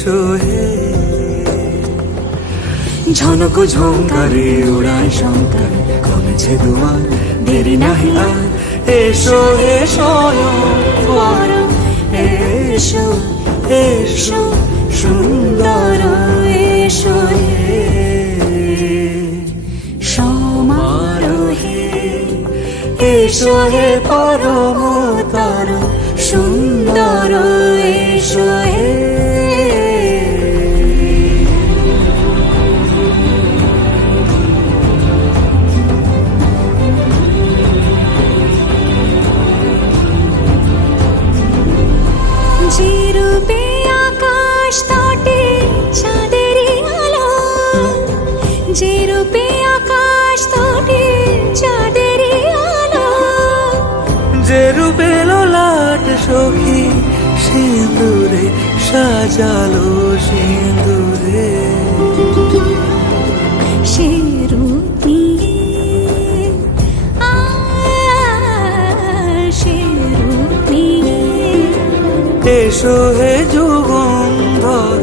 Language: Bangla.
এসো হে ঝনক ঝঙ্কারে উড়ায় শঙ্কর কমেছে দুয়ার দেরি নাহি আর এসো হে স্বয়ংবর এসো এসো সুন্দর এসো হে সমারোহে এসো হে পরমতর সুন্দর এসো হে যে রূপে আকাশ তটে চাঁদেরই আলো যে রূপে আকাশ তটে চাঁদেরই আলো যে রূপে ললাট সখী সিঁদুরে সাজালো সিঁদুরে সে রূপ নিয়ে সে রূপ নিয়ে এসো হে যুগন্ধর